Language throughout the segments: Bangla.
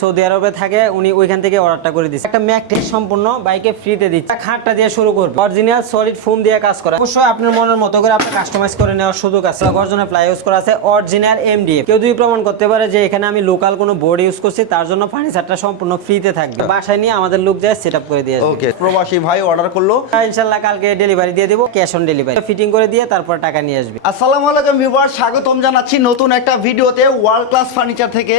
সৌদি আরবে থাকে উনি ওইখান থেকে অর্ডারটা করে দিচ্ছে একটা ম্যাক টেস্ট সম্পূর্ণ বাইকে ফ্রিতে দিচ্ছে। খাটটা দিয়ে শুরু করবে। অরিজিনাল সলিড ফোম দিয়ে কাজ করা। অবশ্যই আপনার মনের মতো করে আপনি কাস্টমাইজ করে নেওয়ার সুযোগ আছে। গর্জনে প্লাই ইউজ করা আছে। অরিজিনাল এমডিএফ কেউ যদি প্রমাণ করতে পারে যে এখানে আমি লোকাল কোনো বোর্ড ইউজ করছি তার জন্য ফার্নিচারটা সম্পূর্ণ ফ্রিতে থাকবে। বাসায় নিয়ে আমাদের লোক যায় সেট করে দিয়ে ওকে প্রবাসী ভাই অর্ডার করল। ইনশাল্লাহ কালকে ডেলিভারি দিয়ে দিব। ক্যাশ অন ডেলিভারি ফিটিং করে দিয়ে তারপর টাকা নিয়ে আসবে। আসসালামু আলাইকুম ভিউয়ার স্বাগতম জানাচ্ছি নতুন একটা ভিডিওতে ওয়ার্ল্ড ক্লাস ফার্নিচার থেকে।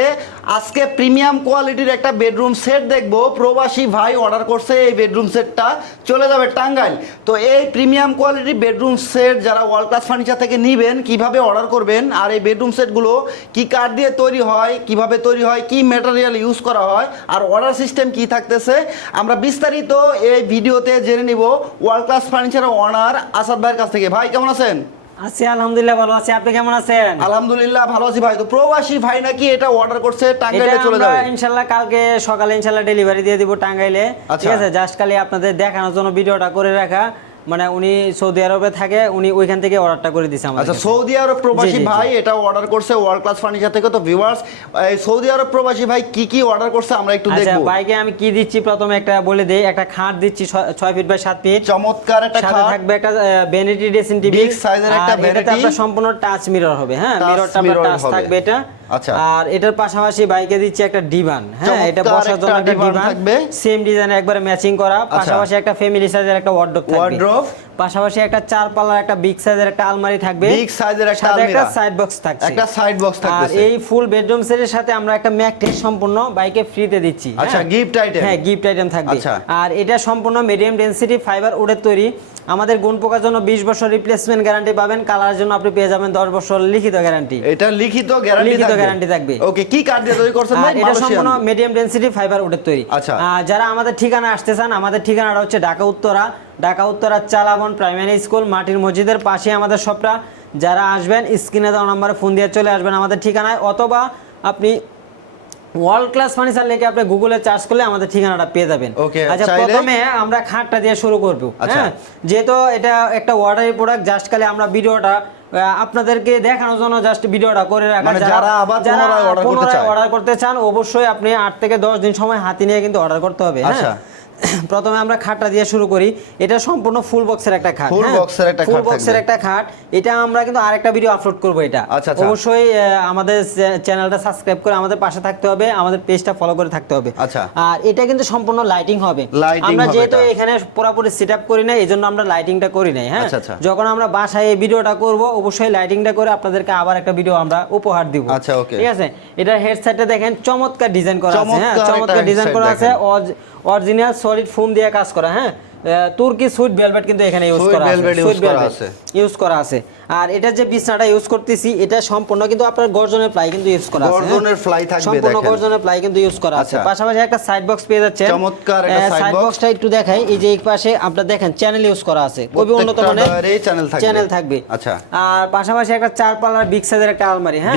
আজকে প্রিমিয়াম কোয়ালিটির একটা বেডরুম সেট দেখব। প্রবাসী ভাই অর্ডার করছে এই বেডরুম সেটটা চলে যাবে টাঙ্গাইল। তো এই প্রিমিয়াম কোয়ালিটির বেডরুম সেট যারা ওয়ার্ল্ড ক্লাস ফার্নিচার থেকে নিবেন, কীভাবে অর্ডার করবেন আর এই বেডরুম সেটগুলো কি কাঠ দিয়ে তৈরি হয়, কীভাবে তৈরি হয়, কি ম্যাটেরিয়াল ইউজ করা হয় আর অর্ডার সিস্টেম কি থাকতেছে, আমরা বিস্তারিত এই ভিডিওতে জেনে নিব ওয়ার্ল্ড ক্লাস ফার্নিচারের অনার আসাদ ভাইয়ের কাছ থেকে। ভাই, কেমন আছেন? আছি আলহামদুলিল্লাহ ভালো আছি। আপনি কেমন আছেন? আলহামদুলিল্লাহ ভালো আছি ভাই। তো প্রবাসী ভাই নাকি এটা অর্ডার করছে টাঙ্গাইলে চলে যাবে? ইনশাআল্লাহ কালকে সকালে ইনশাল্লাহ ডেলিভারি দিয়ে দিব টাঙ্গাইলে। আচ্ছা। ঠিক আছে? জাস্ট খালি আপনাদের দেখানোর জন্য ভিডিওটা করে রাখা। মানে উনি সৌদি আরবে থাকে উনি ওইখান থেকে অর্ডারটা করে দিছে আমাদের আচ্ছা সৌদি আরব প্রবাসী। ভাই এটা অর্ডার করছে ওয়ার্ল্ড ক্লাস ফার্নিচার থেকে তো ভিউয়ার্স এই সৌদি আরব প্রবাসী ভাই কি কি অর্ডার করছে আমরা একটু আচ্ছা দেখব। বাইকে আমি কি দিচ্ছি? প্রথমে একটা বলে দেই একটা খাট দিচ্ছি ছয়- ছয় ফিট বাই সাত ফিট চমৎকার একটা সাথে খাট। থাকবে একটা ভ্যানিটি ড্রেসিং Big size এর একটা vanity। আপনার সম্পূর্ণ টাচ মিরর হবে হ্যাঁ? মিররটা টাচ থাকবে এটা। আচ্ছা। আর এটার পাশাপাশি বাইকে দিচ্ছি একটা ডিভান হ্যাঁ এটা বসার জন্য একটা ডিভান থাকবে। সেম ডিজাইন একবারে ম্যাচিং করা পাশাপাশি একটা ফ্যামিলি সাইজের একটা ওয়ার্ডরোব থাকবে Wardrobe। পাশাপাশি একটা চার পাল্লার একটা বিগ সাইজের একটা আলমারি থাকবে। Size এর একটা সাথে একটা সাইড বক্স থাকছে। একটা সাইড বক্স আর এই ফুল বেডরুম সেটের সাথে আমরা একটা ম্যাক টেস্ট সম্পূর্ণ বাইকে ফ্রিতে দিচ্ছি আচ্ছা, হ্যাঁ? gift item। হ্যাঁ গিফট আইটেম থাকবে। আচ্ছা। আর এটা সম্পূর্ণ মিডিয়াম ডেনসিটি ফাইবার উডের তৈরি। আমাদের গুণ পোকার জন্য বিশ বছর রিপ্লেসমেন্ট গ্যারান্টি পাবেন। কালারের জন্য আপনি পেয়ে যাবেন দশ বছর লিখিত গ্যারান্টি এটা লিখিত গ্যারান্টি লিখিত থাকবে। guarantee থাকবে। ওকে কি কাঠ দিয়ে তৈরি করছেন ভাই? এটা সম্পূর্ণ মিডিয়াম ডেনসিটি ফাইবার উডের তৈরি। আচ্ছা। যারা আমাদের ঠিকানা আসতে চান আমাদের ঠিকানাটা হচ্ছে ঢাকা উত্তরা। ঢাকা উত্তরা চালাবন প্রাইমারি স্কুল মাটির মসজিদের পাশে আমাদের শপটা যারা আসবেন স্ক্রিনে দেওয়া নম্বরে ফোন দিয়ে চলে আসবেন আমাদের ঠিকানায় অথবা আপনি ওয়ার্ল্ড ক্লাস ফার্নিচার লেগে আপনি গুগলে চার্জ করলে আমাদের ঠিকানাটা পেয়ে যাবেন আচ্ছা প্রথমে আমরা খাটটা দিয়ে শুরু করব আচ্ছা। হ্যাঁ যেহেতু এটা একটা অর্ডারি প্রোডাক্ট জাস্ট খালি আমরা ভিডিওটা আপনাদেরকে দেখানোর জন্য জাস্ট ভিডিওটা করে রাখা মানে যারা আবার পুনরায়। অর্ডার করতে চান অবশ্যই আপনি আট থেকে দশ দিন সময় হাতে নিয়ে কিন্তু অর্ডার করতে হবে হ্যাঁ আচ্ছা। প্রথমে আমরা খাটটা দিয়ে শুরু করি। এটা সম্পূর্ণ ফুল বক্সের একটা খাট Full box এর একটা ফুল বক্সের একটা খাট। এটা আমরা কিন্তু আরেকটা ভিডিও আপলোড করব এটা। আচ্ছা, আচ্ছা। অবশ্যই আমাদের চ্যানেলটা সাবস্ক্রাইব করে আমাদের পাশে থাকতে হবে আমাদের পেজটা ফলো করে থাকতে হবে। আচ্ছা। আর এটা কিন্তু সম্পূর্ণ লাইটিং হবে। আমরা যেহেতু এখানে পুরোপুরি সেটআপ করি না এই জন্য আমরা লাইটিংটা করি নাই হ্যাঁ? আচ্ছা। যখন আমরা বাসায় এই ভিডিওটা করব অবশ্যই লাইটিংটা করে আপনাদেরকে আবার একটা ভিডিও আমরা উপহার দিব। আচ্ছা, okay। ঠিক আছে? এটা হেডসেটটা দেখেন চমৎকার ডিজাইন করা আছে হ্যাঁ? চমৎকার ডিজাইন করা আছে। অরিজিনাল সলিড ফোম দিয়ে কাজ করা হ্যাঁ আহ, তুর্কি সুইট ভেলভেট কিন্তু এখানে ইউজ Sweet করা আছে velvet use সুইট করা ভেলভেট আছে। ইউজ করা আছে আর এটা যে বিছনাটা ইউজ করতেছি এটা সম্পূর্ণ কিন্তু আপনার গর্জনের প্লাই কিন্তু ইউজ করা আছে হ্যাঁ? গর্জনের fly থাকবে সম্পূর্ণ গর্জনের প্লাই কিন্তু ইউজ করা আছে। আচ্ছা। পাশাপাশি একটা সাইড বক্স পেয়ে যাচ্ছেন। চমৎকার একটা সাইড বক্সটা একটু দেখাই। এই যে এই পাশে আপনারা দেখেন চ্যানেল ইউজ করা আছে। খুবই উন্নত মানের channel থাকবে। চ্যানেল থাকবে। আচ্ছা। আর পাশাপাশি একটা চার পাল্লার বিগ সাইজের একটা আলমারি হ্যাঁ?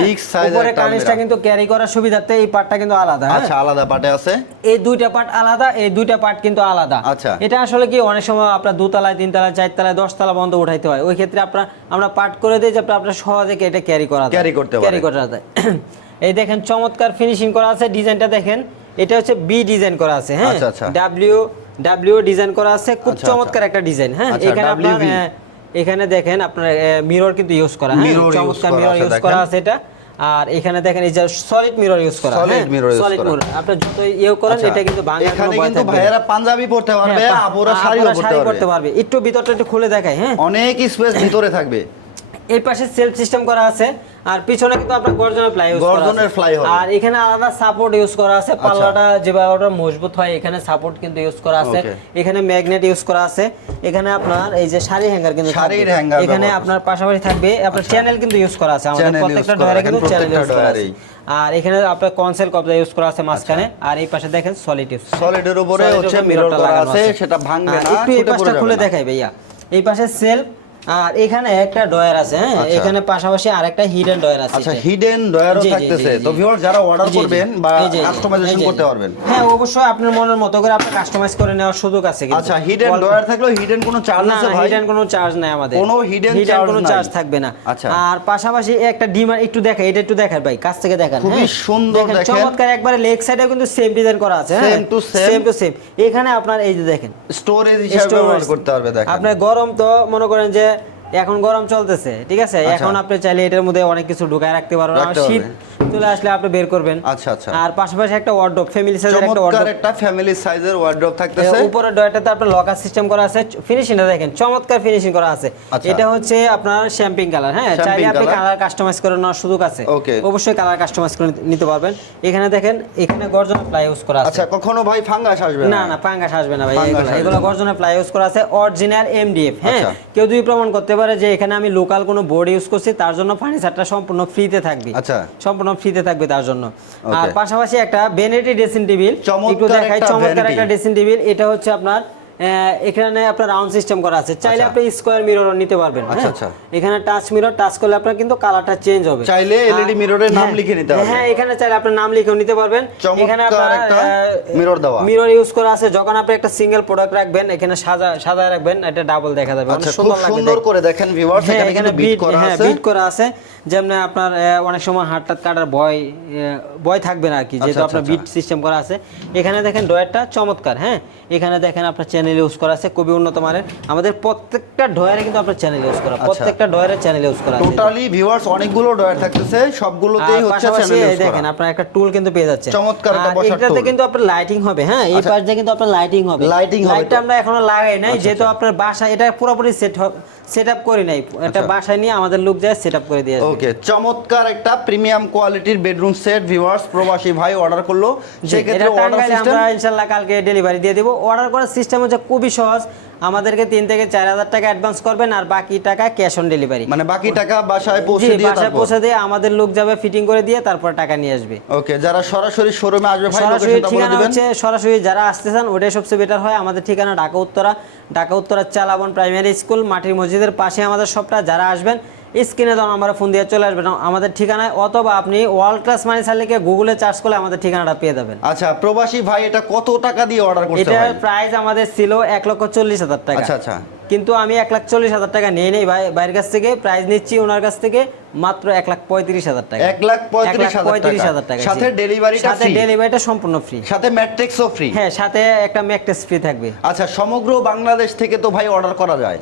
উপরে কার্নিশটা কিন্তু ক্যারি করার সুবিধার্থে এই পার্টটা কিন্তু আলাদা হ্যাঁ? আচ্ছা আলাদা পাটে আছে? এই দুইটা পার্ট আলাদা এই দুইটা পার্ট কিন্তু আলাদা। আচ্ছা। এটা আসলে কি অনেক সময় আপনার দুতলায় তিনতলায় চারতলায় দশতলা বন্ধ উঠাইতে হয়। ওই ক্ষেত্রে আপনার আমরা পার্ট করে দিই যে আপনার সহজে এটা ক্যারি করা Carry করতে পারে। ক্যারি করা যায়। এই দেখেন চমৎকার ফিনিশিং করা আছে ডিজাইনটা দেখেন। এটা হচ্ছে বি ডিজাইন করা আছে হ্যাঁ? আচ্ছা, আচ্ছা। ডাব্লিউ ডাব্লিউ ডিজাইন করা আছে। খুব আচ্ছা, চমৎকার একটা ডিজাইন হ্যাঁ? আচ্ছা, এখানে আপনার এখানে দেখেন আপনার মিরর কিন্তু ইউজ করা হ্যাঁ? চমৎকার মিরর ইউজ করা আছে এটা। আর এখানে দেখেন এই যে সলিড মিরর ইউজ করা Solid mirror use সলিড করা। আপনি যত ইয়ে করেন আচ্ছা, এটা কিন্তু বাংলা এখানে কিন্তু ভাইয়েরা পাঞ্জাবি পড়তে পারবে হ্যাঁ, আপুরা শাড়িও পড়তে করতে পারবে। পারবে। একটু ভিতরটা একটু খুলে দেখাই হ্যাঁ? অনেক স্পেস ভিতরে থাকবে। এই পাশে সেলফ সিস্টেম করা আছে আর পিছনে কিন্তু আপনার গর্জনের প্লাই ইউজ গর্জনের fly হবে। আর এখানে আলাদা সাপোর্ট ইউজ করা আছে পাল্লাটা যেভাবে ওটা মজবুত হয় এখানে সাপোর্ট কিন্তু ইউজ করা আছে। এখানে ম্যাগনেট ইউজ করা আছে। এখানে আপনার এই যে শাড়ি হ্যাঙ্গার কিন্তু শাড়ির hanger এখানে আপনার পাশাপাশি থাকবে আপনার চ্যানেল কিন্তু ইউজ করা আছে আমাদের প্রত্যেকটা ডয়ারে কিন্তু চ্যানেল ইউজ করা আছে। আর এখানে আপনার কনসেল কবজা ইউজ করা আছে মাঝখানে। আর এই পাশে দেখেন সলিড ইউজ সলিডের উপরে হচ্ছে উপরে মিরর mirrorটা করা লাগানো আছে সেটা ভাঙবে না একটু এই পাশটা খুলে দেখাই ভাইয়া। এই পাশে সেলফ আর এখানে একটা ডয়ার আছে হ্যাঁ? আচ্ছা। এখানে পাশাপাশি আরেকটা হিডেন ডয়ার আছে আচ্ছা হিডেন ডয়ারও থাকতেছে। তো ভিউয়ার যারা অর্ডার। করবেন বা কাস্টমাইজেশন করতে পারবেন। হ্যাঁ অবশ্যই আপনার মনের মতো করে আপনি কাস্টমাইজ করে নেওয়ার সুযোগ আছে কিন্তু। আচ্ছা হিডেন ডয়ার থাকলেও হিডেন কোনো চার্জ আছে ভাই? হিডেন কোনো চার্জ নাই আমাদের। কোনো Hidden charge কোনো চার্জ থাকবে না। আচ্ছা। আর পাশাপাশি একটা ডিমার একটু দেখা এটা একটু দেখার ভাই কাছ থেকে দেখান খুবই হ্যাঁ? সুন্দর দেখেন। চমৎকার একবারে লেগ সাইডে কিন্তু সেম ডিজাইন করা আছে হ্যাঁ? Same to same। Same to same এখানে আপনার এই যে দেখেন। স্টোরেজ হিসাবে ব্যবহার করতে পারবে দেখেন। আপনার গরম তো মনে করেন যে এখন গরম চলতেছে ঠিক আছে? আচ্ছা। এখন আপনি চাইলে এটার মধ্যে অনেক কিছু ঢুকায় রাখতে পারবেন। আর শীত চলে আসলে আপনি বের করবেন। আচ্ছা আচ্ছা। আর পাশাপাশি একটা ওয়ার্ডরোব ফ্যামিলি সাইজের একটা ওয়ার্ডরোব একটা ফ্যামিলি সাইজের ওয়ার্ড্রপ থাকতেছে। উপরে ডয়ারটাতে আপনার লকার সিস্টেম করা আছে। ফিনিশিংটা দেখেন চমৎকার ফিনিশিং করা আছে। আচ্ছা। এটা হচ্ছে আপনার শ্যাম্পিং কালার হ্যাঁ? চাইলে আপনি কালার কাস্টমাইজ করে নেওয়ার সুযোগ আছে. অবশ্যই কালার কাস্টমাইজ করে নিতে পারবেন। এখানে দেখেন এখানে গর্জন প্লাই ইউজ করা আছে। আচ্ছা কখনো ভাই ফাঙ্গাস আসবে না? না পাঙ্গাস আসবে না ভাই এগুলো এগুলো না। প্লাই ইউজ করা আছে। অরিজিনাল এমডিএফ হ্যাঁ? আচ্ছা। কেউ যদি প্রমাণ করতে পারে যে এখানে আমি লোকাল কোনো বোর্ড ইউজ করছি তার জন্য ফার্নিচারটা সম্পূর্ণ ফ্রিতে থাকবে। আচ্ছা। সম্পূর্ণ ফ্রিতে থাকবে তার জন্য। আর পাশাপাশি একটা বেনেটি ড্রেসিং টেবিল একটু দেখাই চমৎকার একটা ড্রেসিং টেবিল এটা হচ্ছে আপনার এখানে আপনার রাউন্ড সিস্টেম করা আছে। চাইলে আচ্ছা। আপনি স্কোয়ার মিররও নিতে পারবেন আচ্ছা, হ্যাঁ? আচ্ছা। এখানে টাচ মিরর টাচ করলে আপনার কিন্তু কালারটা চেঞ্জ হবে। চাইলে আর- মিররের নাম হ্যাঁ, লিখে নিতে পারবেন। হ্যাঁ এখানে চাইলে আপনার নাম লিখেও নিতে পারবেন। এখানে আপনার আহ, দেওয়া। মিরর ইউজ করা আছে। যখন আপনি একটা সিঙ্গেল প্রোডাক্ট রাখবেন এখানে সাজা সাজায় রাখবেন এটা ডাবল দেখা যাবে। অনেক আচ্ছা খুব সুন্দর লাগবে সুন্দর করে দেখেন ভিউয়ার্স হ্যাঁ এখানে কিন্তু বিট করা হ্যাঁ আছে। বিট করা আছে। যেমন আপনার অনেক সময় হাত টাত কাটার ভয় ভয় থাকবে না আর কি যেহেতু আচ্ছা, আপনার। বিট সিস্টেম করা আছে। এখানে দেখেন ডয়ারটা চমৎকার হ্যাঁ? এখানে দেখেন আপনার চ্যানেল ইউজ করা আছে খুবই উন্নত মানের। আমাদের প্রত্যেকটা ডয়ারে কিন্তু আপনার চ্যানেল ইউজ করা আচ্ছা। প্রত্যেকটা ডয়ারে চ্যানেল ইউজ করা টোটালি ভিউয়ার্স অনেকগুলো ডয়ার থাকতেছে সবগুলোতেই হচ্ছে চ্যানেল ইউজ দেখেন করা। আপনার একটা টুল কিন্তু পেয়ে যাচ্ছেন। চমৎকার একটা বসার এটাতে কিন্তু আপনার লাইটিং হবে হ্যাঁ এই। পাশ দিয়ে কিন্তু আপনার লাইটিং হবে। Lighting হবে লাইটটা আমরা এখনও লাগাই নাই আচ্ছা, যেহেতু আচ্ছা। আপনার বাসা এটা পুরোপুরি সেট সেট আপ করি নাই। এটা। বাসায় নিয়ে আমাদের লোক যায় সেট আপ করে দিয়ে ওকে চমৎকার একটা প্রিমিয়াম কোয়ালিটির বেডরুম সেট ভিউয়ার্স প্রবাসী ভাই অর্ডার করল। সেক্ষেত্রে অর্ডার সিস্টেম আমরা ইনশাল্লাহ কালকে ডেলিভারি দিয়ে দেবো। অর্ডার করার সিস্টেম হচ্ছে খুবই সহজ। আমাদেরকে তিন থেকে চার হাজার টাকা অ্যাডভান্স করবেন আর বাকি টাকা ক্যাশ অন ডেলিভারি মানে বাকি টাকা বাসায় পৌঁছে দিয়ে বাসায় পৌঁছে দিয়ে আমাদের লোক যাবে ফিটিং করে দিয়ে তারপর টাকা নিয়ে আসবে। ওকে যারা সরাসরি শোরুমে আসবে ভাই সরাসরি ঠিকানা হচ্ছে সরাসরি যারা আসতে চান ওটাই সবচেয়ে বেটার হয়। আমাদের ঠিকানা ঢাকা উত্তরা। ঢাকা উত্তরা চালাবন প্রাইমারি স্কুল মাটির মসজিদের পাশে আমাদের সবটা যারা আসবেন স্ক্রিনে দেওয়া নাম্বারে ফোন দিয়ে চলে আসবেন। আমাদের ঠিকানায় অথবা আপনি ওয়ার্ল্ড ক্লাস মানি লিখে গুগলে চার্জ করলে আমাদের ঠিকানাটা পেয়ে যাবেন। আচ্ছা প্রবাসী ভাই এটা কত টাকা দিয়ে অর্ডার করতে হয়? প্রাইস আমাদের ছিল এক লক্ষ চল্লিশ হাজার টাকা। আচ্ছা আচ্ছা। কিন্তু আমি এক লাখ চল্লিশ হাজার টাকা নিয়ে নেই ভাই বাইরের কাছ থেকে। প্রাইস নিচ্ছি ওনার কাছ থেকে মাত্র এক লাখ পঁয়ত্রিশ হাজার টাকা। এক লাখ পঁয়ত্রিশ হাজার টাকা। সাথে জি। ডেলিভারিটা সাথে ডেলিভারিটা সম্পূর্ণ ফ্রি সাথে ম্যাট্রিক্সও ফ্রি হ্যাঁ সাথে একটা ম্যাকটেস ফ্রি থাকবে। আচ্ছা সমগ্র বাংলাদেশ থেকে তো ভাই অর্ডার করা যায়।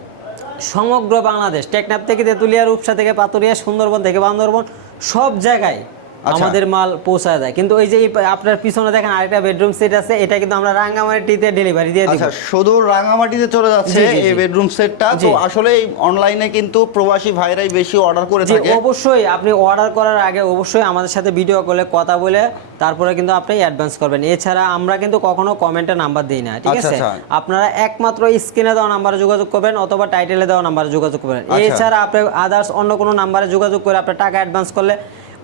সমগ্র বাংলাদেশ টেকনাফ থেকে তেঁতুলিয়া রূপসা থেকে পাতুরিয়া সুন্দরবন থেকে বান্দরবন সব জায়গায়। আমাদের মাল পৌঁছায় দেয়। কিন্তু ওই যে আপনার পিছনে দেখেন আরেকটা বেডরুম সেট আছে এটা কিন্তু আমরা রাঙ্গামাটিতে ডেলিভারি দিয়ে আচ্ছা শুধু রাঙামাটিতে চলে যাচ্ছে এই বেডরুম সেটটা তো আসলে অনলাইনে কিন্তু প্রবাসী ভাইরাই বেশি অর্ডার করে থাকে। অবশ্যই আপনি অর্ডার করার আগে অবশ্যই আমাদের সাথে ভিডিও কলে কথা বলে তারপরে কিন্তু আপনি অ্যাডভান্স করবেন। এছাড়া আমরা কিন্তু কখনো কমেন্টে নাম্বার দিই না ঠিক আচ্ছা, আছে? আচ্ছা। আপনারা একমাত্র স্ক্রিনে দেওয়া নাম্বারে যোগাযোগ করবেন অথবা টাইটেলে দেওয়া নাম্বারে যোগাযোগ করবেন। আচ্ছা। এছাড়া আপনি আদার্স অন্য কোনো নাম্বারে যোগাযোগ করে আপনার টাকা অ্যাডভান্স করলে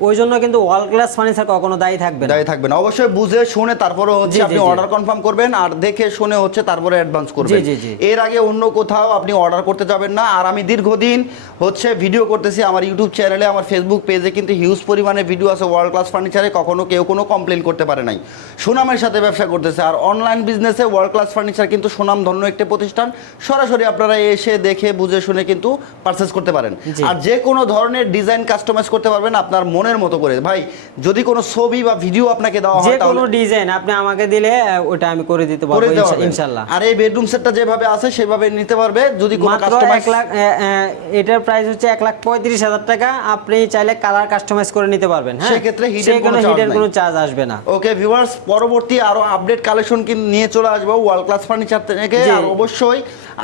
ওই জন্য কিন্তু ওয়ার্ল্ড ক্লাস ফার্নিচার কখনো দায়ী থাকবে না। দায়ী থাকবেন অবশ্যই বুঝে শুনে তারপরে হচ্ছে আপনি অর্ডার কনফার্ম করবেন আর দেখে শুনে হচ্ছে তারপরে অ্যাডভান্স করবেন। এর আগে অন্য কোথাও আপনি অর্ডার করতে যাবেন না। আর আমি দীর্ঘদিন হচ্ছে ভিডিও করতেছি আমার ইউটিউব চ্যানেলে আমার ফেসবুক পেজে কিন্তু হিউজ পরিমাণে ভিডিও আছে ওয়ার্ল্ড ক্লাস ফার্নিচারে কখনো কেউ কোনো কমপ্লেন করতে পারে নাই। সুনামের সাথে ব্যবসা করতেছে। আর অনলাইন বিজনেসে ওয়ার্ল্ড ক্লাস ফার্নিচার কিন্তু সুনাম ধন্য একটি প্রতিষ্ঠান। সরাসরি আপনারা এসে দেখে বুঝে শুনে কিন্তু পারচেস করতে পারেন। আর যে কোনো ধরনের ডিজাইন কাস্টমাইজ করতে পারবেন আপনার মনের মতো করে। ভাই যদি কোনো ছবি বা ভিডিও আপনাকে দেওয়া হয় তাহলে কোনো ডিজাইন আপনি আমাকে দিলে ওটা আমি করে দিতে পারব দিতে ইনশা- পারবেন। ইনশাল্লাহ আর এই বেডরুম সেটটা যেভাবে আছে সেভাবে নিতে পারবে। যদি কোনো কাস্টমাইজ এক লাখ এ, এ, এটার প্রাইস হচ্ছে এক লাখ পঁয়ত্রিশ হাজার টাকা। আপনি চাইলে কালার কাস্টমাইজ করে নিতে পারবেন হ্যাঁ? সেক্ষেত্রে সেই কোনো হিডেন কোনো চার্জ আসবে না। ওকে ভিউয়ার্স পরবর্তী আরও আপডেট কালেকশন কিন্তু নিয়ে চলে আসব ওয়ার্ল্ড ক্লাস ফার্নিচার থেকে। আর অবশ্যই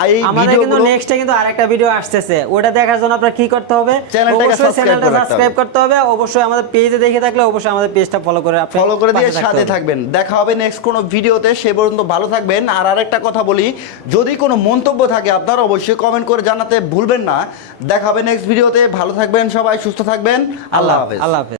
এই আমাদের কিন্তু নেক্সটে কিন্তু আরেকটা ভিডিও আসতেছে। ওটা দেখার জন্য আপনার কি করতে হবে? চ্যানেলটাকে সাবস্ক্রাইব করতে হবে। অবশ্যই আমাদের পেজে দেখে থাকলে অবশ্যই আমাদের পেজটা ফলো করে ফলো করে দিয়ে সাথে থাকবেন। দেখা হবে নেক্সট কোনো ভিডিওতে। সে পর্যন্ত ভালো থাকবেন। আর আরেকটা কথা বলি যদি কোনো মন্তব্য থাকে আপনারা অবশ্যই কমেন্ট করে জানাতে ভুলবেন না। দেখা হবে নেক্সট ভিডিওতে। ভালো থাকবেন সবাই সুস্থ থাকবেন। আল্লাহ হাফেজ। আল্লাহ হাফেজ।